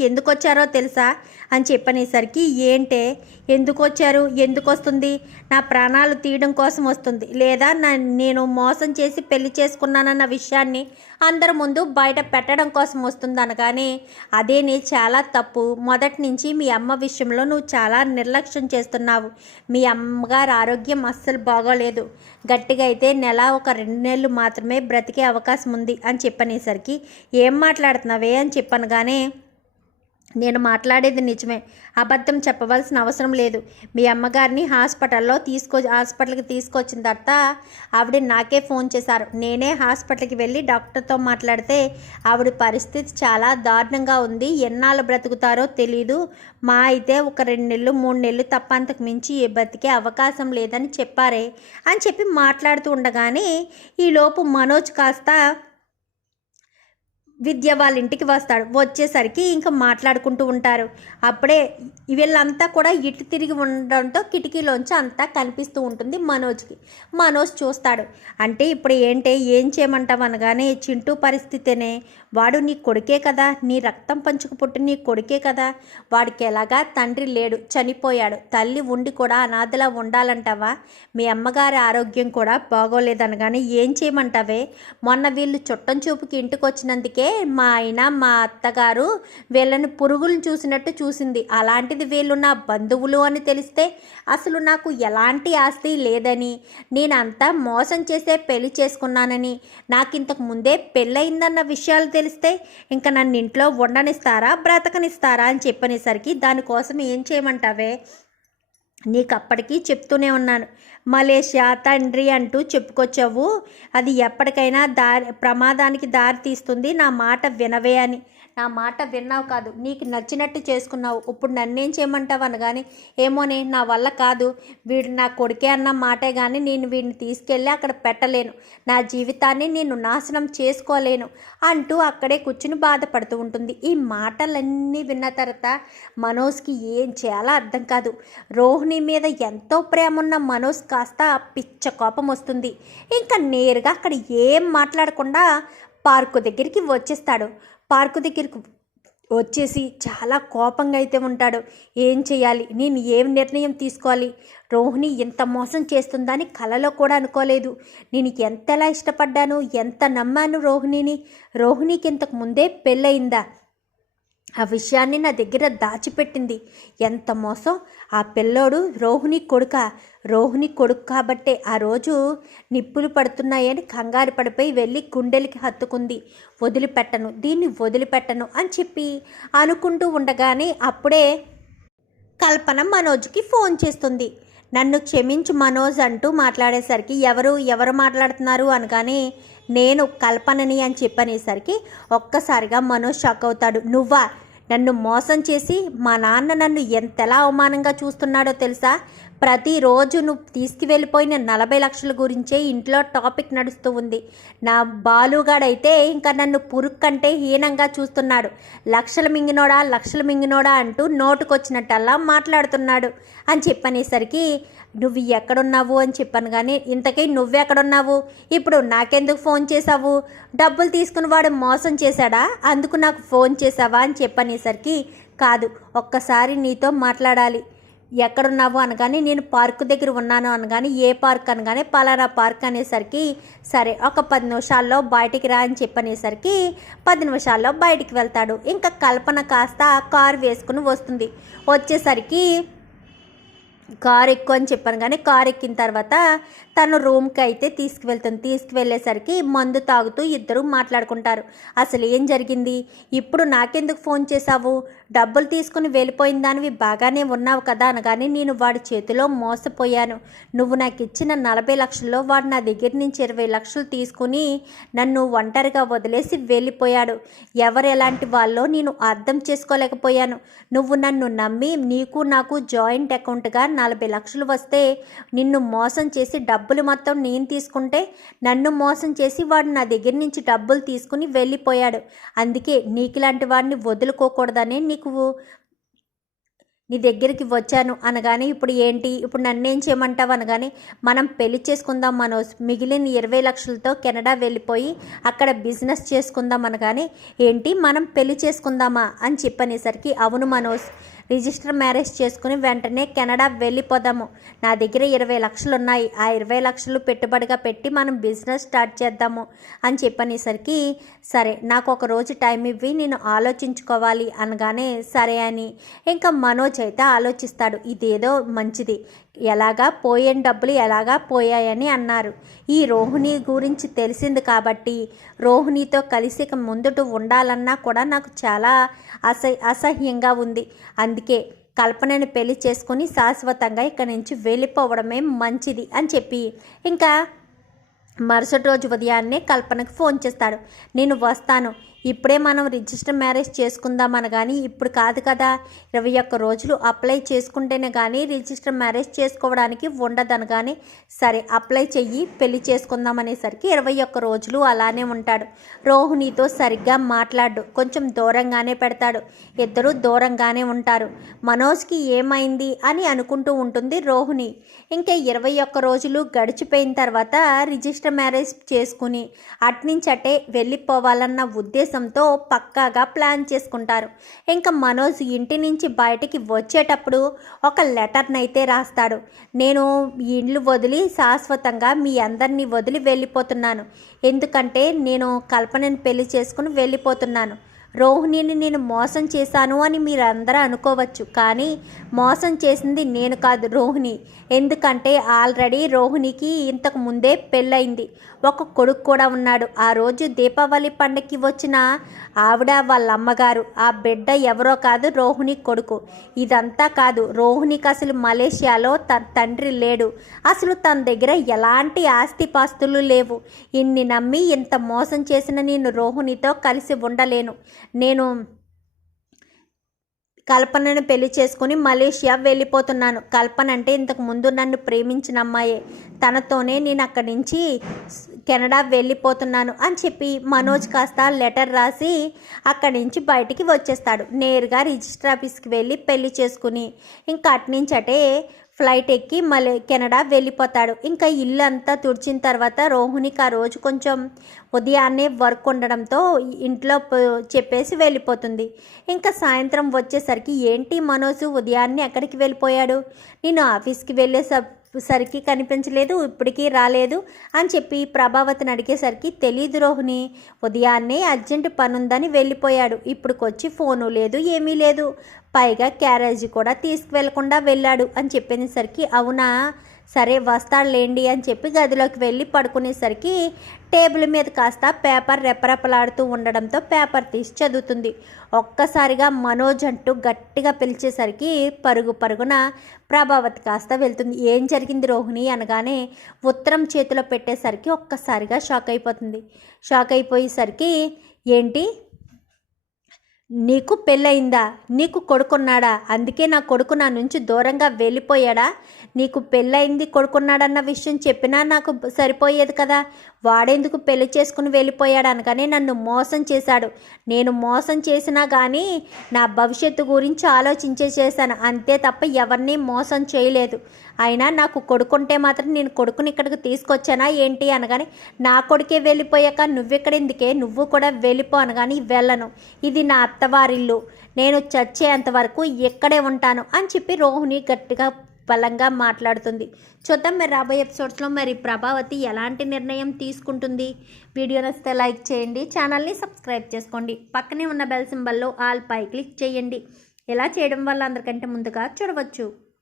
ఎందుకు వచ్చారో తెలుసా? అని చెప్పనేసరికి ఏంటే? ఎందుకు వచ్చారు ఎందుకు వస్తుంది నా ప్రాణాలు తీయడం కోసం వస్తుంది. లేదా నా నేను మోసం చేసి పెళ్ళి చేసుకున్నానన్న విషయాన్ని అందరి ముందు బయట పెట్టడం కోసం వస్తుంది అనగానే అదేనే చాలా తప్పు. మొదటి నుంచి మీ అమ్మ విషయంలో నువ్వు చాలా నిర్లక్ష్యం చేస్తున్నావు. మీ అమ్మగారు ఆరోగ్యం అస్సలు బాగోలేదు. గట్టిగా అయితే నెల ఒక రెండు నెలలు మాత్రమే బ్రతికే అవకాశం ఉంది అని చెప్పనేసరికి ఏం మాట్లాడుతున్నావే? అని చెప్పనగానే నేను మాట్లాడేది నిజమే. అబద్ధం చెప్పవలసిన అవసరం లేదు. మీ అమ్మగారిని హాస్పిటల్లో తీసుకో హాస్పిటల్కి తీసుకొచ్చిన తర్వాత ఆవిడ నాకే ఫోన్ చేశారు. నేనే హాస్పిటల్కి వెళ్ళి డాక్టర్తో మాట్లాడితే ఆవిడ పరిస్థితి చాలా దారుణంగా ఉంది. ఎన్నాళ్ళు బ్రతుకుతారో తెలీదు. మా అయితే ఒక రెండు నెలలు మూడు నెలలు తప్ప అంతకు మించి ఏ బతికే అవకాశం లేదని చెప్పారే అని చెప్పి మాట్లాడుతూ ఉండగానే ఈలోపు మనోజ్ కాస్త విద్య వాళ్ళ ఇంటికి వస్తాడు. వచ్చేసరికి ఇంకా మాట్లాడుకుంటూ ఉంటారు. అప్పుడే వీళ్ళంతా కూడా ఇటు తిరిగి ఉండడంతో కిటికీలోంచి అంతా కనిపిస్తూ ఉంటుంది మనోజ్కి. మనోజ్ చూస్తాడు. అంటే ఇప్పుడు ఏంటి ఏం చేయమంటావు అనగానే చింటూ పరిస్థితినే. వాడు నీ కొడుకే కదా. నీ రక్తం పంచుకు పుట్టి నీ కొడుకే కదా. వాడికి ఎలాగా తండ్రి లేడు చనిపోయాడు. తల్లి ఉండి కూడా అనాథలా ఉండాలంటావా? మీ అమ్మగారి ఆరోగ్యం కూడా బాగోలేదనగానే ఏం చేయమంటావే? మొన్న వీళ్ళు చుట్టం చూపుకి ఇంటికి వచ్చినందుకే మా ఆయన మా అత్తగారు వీళ్ళని పురుగులను చూసినట్టు చూసింది. అలాంటిది వీళ్ళు నా బంధువులు అని తెలిస్తే అసలు నాకు ఎలాంటి ఆస్తి లేదని నేనంతా మోసం చేసే పెళ్ళి చేసుకున్నానని నాకు ఇంతకు ముందే పెళ్ళయిందన్న విషయాలు తెలిస్తే ఇంకా నన్ను ఇంట్లో ఉండనిస్తారా బ్రతకనిస్తారా అని చెప్పనేసరికి దానికోసం ఏం చేయమంటావే? నీకు అప్పటికీ చెప్తూనే ఉన్నాను. మలేషియా తండ్రి అంటూ చెప్పుకొచ్చావు. అది ఎప్పటికైనా దారి ప్రమాదానికి దారి తీస్తుంది. నా మాట వినవే అని. నా మాట విన్నావు కాదు. నీకు నచ్చినట్టు చేసుకున్నావు. ఇప్పుడు నన్నేం చేయమంటావు అనగాని ఏమోనే నా వల్ల కాదు. వీడు నా కొడుకే అన్న మాటే కానీ నేను వీడిని తీసుకెళ్ళి అక్కడ పెట్టలేను. నా జీవితాన్ని నేను నాశనం చేసుకోలేను అంటూ అక్కడే కూర్చుని బాధపడుతూ ఉంటుంది. ఈ మాటలన్నీ విన్న తర్వాత మనోజ్కి ఏం చేయాలో అర్థం కాదు. రోహిణి మీద ఎంతో ప్రేమ ఉన్న మనోజ్ కాస్త పిచ్చ కోపం వస్తుంది. ఇంకా నేరుగా అక్కడ ఏం మాట్లాడకుండా పార్కు దగ్గరికి వచ్చేస్తాడు. పార్కు దగ్గరికి వచ్చేసి చాలా కోపంగా అయితే ఉంటాడు. ఏం చేయాలి? నేను ఏం నిర్ణయం తీసుకోవాలి? రోహిణి ఎంత మోసం చేస్తుందని కలలో కూడా అనుకోలేదు. నేను ఎంతలా ఇష్టపడ్డాను? ఎంత నమ్మాను రోహిణిని? రోహిణికి ఇంతకు ముందే పెళ్ళయిందా? ఆ విషయాన్ని నా దగ్గర దాచిపెట్టింది. ఎంత మోసం? ఆ పిల్లోడు రోహిణి కొడుక. రోహిణి కొడుకు కాబట్టే ఆ రోజు నిప్పులు పడుతున్నాయని కంగారు పడిపోయి వెళ్ళి గుండెలకి హత్తుకుంది. వదిలిపెట్టను దీన్ని వదిలిపెట్టను అని చెప్పి అనుకుంటూ ఉండగానే అప్పుడే కల్పన మనోజ్కి ఫోన్ చేస్తుంది. నన్ను క్షమించు మనోజ్ అంటూ మాట్లాడేసరికి ఎవరు ఎవరు మాట్లాడుతున్నారు అనగానే నేను కల్పనని అని చెప్పనేసరికి ఒక్కసారిగా మనోజ్ షాక్ అవుతాడు. నువ్వా? నన్ను మోసం చేసి మా నాన్న నన్ను ఎంతలా అవమానంగా చూస్తున్నాడో తెలుసా? ప్రతిరోజు నువ్వు తీసుకువెళ్ళిపోయిన నలభై లక్షల గురించే ఇంట్లో టాపిక్ నడుస్తూ ఉంది. నా బాలుగాడైతే ఇంకా నన్ను పురుగు కంటే హీనంగా చూస్తున్నాడు. లక్షలు మింగినోడా లక్షలు మింగినోడా అంటూ నోటుకొచ్చినట్టల్లా మాట్లాడుతున్నాడు అని చెప్పనేసరికి నువ్వు ఎక్కడున్నావు? అని చెప్పాను కానీ ఇంతకీ నువ్వెక్కడున్నావు? ఇప్పుడు నాకెందుకు ఫోన్ చేశావు? డబ్బులు తీసుకుని వాడు మోసం చేశాడా? అందుకు నాకు ఫోన్ చేశావా? అని చెప్పనేసరికి కాదు ఒక్కసారి నీతో మాట్లాడాలి. ఎక్కడున్నావు అనగానే నేను పార్కు దగ్గర ఉన్నాను అనగానే ఏ పార్క్ అనగానే పలానా పార్క్ అనేసరికి సరే ఒక పది నిమిషాల్లో బయటికి రా అని చెప్పనేసరికి పది నిమిషాల్లో బయటికి వెళ్తాడు. ఇంకా కల్పన కాస్త కారు వేసుకుని వస్తుంది. వచ్చేసరికి కారు ఎక్కువ అని చెప్పాను కానీ కారు ఎక్కిన తర్వాత తను రూమ్కి అయితే తీసుకువెళ్తుంది. తీసుకువెళ్ళేసరికి మందు తాగుతూ ఇద్దరు మాట్లాడుకుంటారు. అసలు ఏం జరిగింది? ఇప్పుడు నాకెందుకు ఫోన్ చేశావు? డబ్బులు తీసుకుని వెళ్ళిపోయిన దానివి బాగానే ఉన్నావు కదా అనగానే నేను వాడి చేతిలో మోసపోయాను. నువ్వు నాకు ఇచ్చిన నలభై లక్షల్లో వాడు నా దగ్గర నుంచి ఇరవై లక్షలు తీసుకుని నన్ను ఒంటరిగా వదిలేసి వెళ్ళిపోయాడు. ఎవరు ఎలాంటి వాళ్ళో నేను అర్థం చేసుకోలేకపోయాను. నువ్వు నన్ను నమ్మి నీకు నాకు జాయింట్ అకౌంట్గా నలభై లక్షలు వస్తే నిన్ను మోసం చేసి డబ్బు డబ్బులు మొత్తం నేను తీసుకుంటే నన్ను మోసం చేసి వాడు నా దగ్గర నుంచి డబ్బులు తీసుకుని వెళ్ళిపోయాడు. అందుకే నీకు ఇలాంటి వాడిని వదులుకోకూడదనే నీకు నీ దగ్గరికి వచ్చాను అనగానే ఇప్పుడు ఏంటి? ఇప్పుడు నన్నేం చేయమంటావు అనగానే మనం పెళ్ళి చేసుకుందాం మనోజ్. మిగిలిన ఇరవై లక్షలతో కెనడా వెళ్ళిపోయి అక్కడ బిజినెస్ చేసుకుందాం అనగానే ఏంటి? మనం పెళ్ళి చేసుకుందామా? అని చెప్పనేసరికి అవును మనోజ్. రిజిస్టర్ మ్యారేజ్ చేసుకుని వెంటనే కెనడా వెళ్ళిపోదాము. నా దగ్గర ఇరవై లక్షలు ఉన్నాయి ఆ ఇరవై లక్షలు పెట్టుబడిగా పెట్టి మనం బిజినెస్ స్టార్ట్ చేద్దాము అని చెప్పనేసరికి సరే నాకు ఒక రోజు టైం ఇవ్వి నేను ఆలోచించుకోవాలి అనగానే సరే అని. ఇంకా మనోజ్ అయితే ఆలోచిస్తాడు ఇదేదో మంచిది. ఎలాగా పోయిన డబ్బులు ఎలాగా పోయాయని అన్నారు. ఈ రోహిణి గురించి తెలిసింది కాబట్టి రోహిణితో కలిసి ఇక ముందుట ఉండాలన్నా కూడా నాకు చాలా అసహ్య అసహ్యంగా ఉంది. అందుకే కల్పనని పెళ్ళి చేసుకుని శాశ్వతంగా ఇక్కడి నుంచి వెళ్ళిపోవడమే మంచిది అని చెప్పి ఇంకా మరుసటి రోజు ఉదయాన్నే కల్పనకు ఫోన్ చేస్తాడు. నేను వస్తాను. ఇప్పుడే మనం రిజిస్టర్ మ్యారేజ్ చేసుకుందాం కానీ ఇప్పుడు కాదు కదా. ఇరవై ఒక్క రోజులు అప్లై చేసుకుంటేనే కానీ రిజిస్టర్ మ్యారేజ్ చేసుకోవడానికి ఉండదని కానీ సరే అప్లై చెయ్యి పెళ్ళి చేసుకుందామనేసరికి ఇరవై ఒక్క రోజులు అలానే ఉంటాడు. రోహిణితో సరిగ్గా మాట్లాడు కొంచెం దూరంగానే పెడతాడు. ఇద్దరు దూరంగానే ఉంటారు. మనోజ్కి ఏమైంది అని అనుకుంటూ ఉంటుంది రోహిణి. ఇంకా ఇరవై ఒక్క రోజులు గడిచిపోయిన తర్వాత రిజిస్టర్ మ్యారేజ్ చేసుకుని అట్నుంచి వెళ్ళిపోవాలన్న వెళ్ళిపోవాలన్న ఉద్దేశంతో పక్కాగా ప్లాన్ చేసుకుంటారు. ఇంకా మనోజ్ ఇంటి నుంచి బయటికి వచ్చేటప్పుడు ఒక లెటర్నైతే రాస్తాడు. నేను ఈ వదిలి శాశ్వతంగా మీ అందరినీ వదిలి వెళ్ళిపోతున్నాను. ఎందుకంటే నేను కల్పనని పెళ్ళి చేసుకుని వెళ్ళిపోతున్నాను. రోహిణిని నేను మోసం చేశాను అని మీరందరూ అనుకోవచ్చు కానీ మోసం చేసింది నేను కాదు రోహిణి. ఎందుకంటే ఆల్రెడీ రోహిణికి ఇంతకు ముందే పెళ్ళయింది. ఒక కొడుకు కూడా ఉన్నాడు. ఆ రోజు దీపావళి పండగకి వచ్చిన ఆవిడ వాళ్ళ అమ్మగారు ఆ బిడ్డ ఎవరో కాదు రోహిణి కొడుకు. ఇదంతా కాదు రోహిణికి అసలు మలేషియాలో తన తండ్రి లేడు. అసలు తన దగ్గర ఎలాంటి ఆస్తిపాస్తులు లేవు. ఇన్ని నమ్మి ఇంత మోసం చేసిన నేను రోహిణితో కలిసి ఉండలేను. నేను కల్పనను పెళ్ళి చేసుకుని మలేషియా వెళ్ళిపోతున్నాను. కల్పన అంటే ఇంతకు ముందు నన్ను ప్రేమించిన అమ్మాయే. తనతోనే నేను అక్కడి నుంచి కెనడా వెళ్ళిపోతున్నాను అని చెప్పి మనోజ్ కాస్త లెటర్ రాసి అక్కడి నుంచి బయటికి వచ్చేస్తాడు. నేరుగా రిజిస్టర్ ఆఫీస్కి వెళ్ళి పెళ్ళి చేసుకుని. ఇంకా అట్నుంచి అటే ఫ్లైట్ ఎక్కి మళ్ళీ కెనడా వెళ్ళిపోతాడు. ఇంకా ఇల్లు అంతా తుడిచిన తర్వాత రోహిణికి ఆ రోజు కొంచెం ఉదయాన్నే వర్క్ ఉండడంతో ఇంట్లో చెప్పేసి వెళ్ళిపోతుంది. ఇంకా సాయంత్రం వచ్చేసరికి ఏంటి మనోజు ఉదయాన్నే ఎక్కడికి వెళ్ళిపోయాడు? నేను ఆఫీస్కి వెళ్ళే సరికి కనిపించలేదు ఇప్పటికీ రాలేదు అని చెప్పి ప్రభావతిని అడిగేసరికి తెలియదు రోహిణి ఉదయాన్నే అర్జెంట్ పనుందని వెళ్ళిపోయాడు. ఇప్పుడుకొచ్చి ఫోను లేదు ఏమీ లేదు. పైగా క్యారేజీ కూడా తీసుకువెళ్ళకుండా వెళ్ళాడు అని చెప్పేసరికి అవునా? సరే వస్తాడులేండి అని చెప్పి గదిలోకి వెళ్ళి పడుకునేసరికి టేబుల్ మీద కాస్త పేపర్ రెపరెపలాడుతూ ఉండడంతో పేపర్ తీసి చదువుతుంది. ఒక్కసారిగా మనోజ్ అంటూ గట్టిగా పిలిచేసరికి పరుగు పరుగున ప్రభావతి కాస్త వెళ్తుంది. ఏం జరిగింది రోహిణి అనగానే ఉత్తరం చేతిలో పెట్టేసరికి ఒక్కసారిగా షాక్ అయిపోతుంది. షాక్ అయిపోయేసరికి ఏంటి? నీకు పెళ్ళయిందా? నీకు కొడుకున్నాడా? అందుకే నా కొడుకు నా నుంచి దూరంగా వెళ్ళిపోయాడా? నీకు పెళ్ళయింది కొడుకున్నాడన్న విషయం చెప్పినా నాకు సరిపోయేది కదా? వాడేందుకు పెళ్ళి చేసుకుని వెళ్ళిపోయాడు అనగానే నన్ను మోసం చేశాడు. నేను మోసం చేసినా కానీ నా భవిష్యత్తు గురించి ఆలోచించే చేశాను. అంతే తప్ప ఎవరిని మోసం చేయలేదు. అయినా నాకు కొడుకుంటే మాత్రం నేను కొడుకుని ఇక్కడికి తీసుకొచ్చానా ఏంటి అనగానే నా కొడుకే వెళ్ళిపోయాక నువ్వెక్కడెందుకే? నువ్వు కూడా వెళ్ళిపో అనగాని వెళ్ళను. ఇది నా అత్తవారిల్లు. నేను చచ్చేంత వరకు ఇక్కడే ఉంటాను అని చెప్పి రోహిణి గట్టిగా బలంగా మాట్లాడుతుంది. చూద్దాం మరి రాబోయే ఎపిసోడ్స్లో మరి ప్రభావతి ఎలాంటి నిర్ణయం తీసుకుంటుంది? వీడియో నచ్చితే లైక్ చేయండి ఛానల్ని సబ్స్క్రైబ్ చేసుకోండి. పక్కనే ఉన్న బెల్ సింబల్లో ఆల్ పై క్లిక్ చేయండి. ఇలా చేయడం వల్ల అందరికంటే ముందుగా చూడవచ్చు.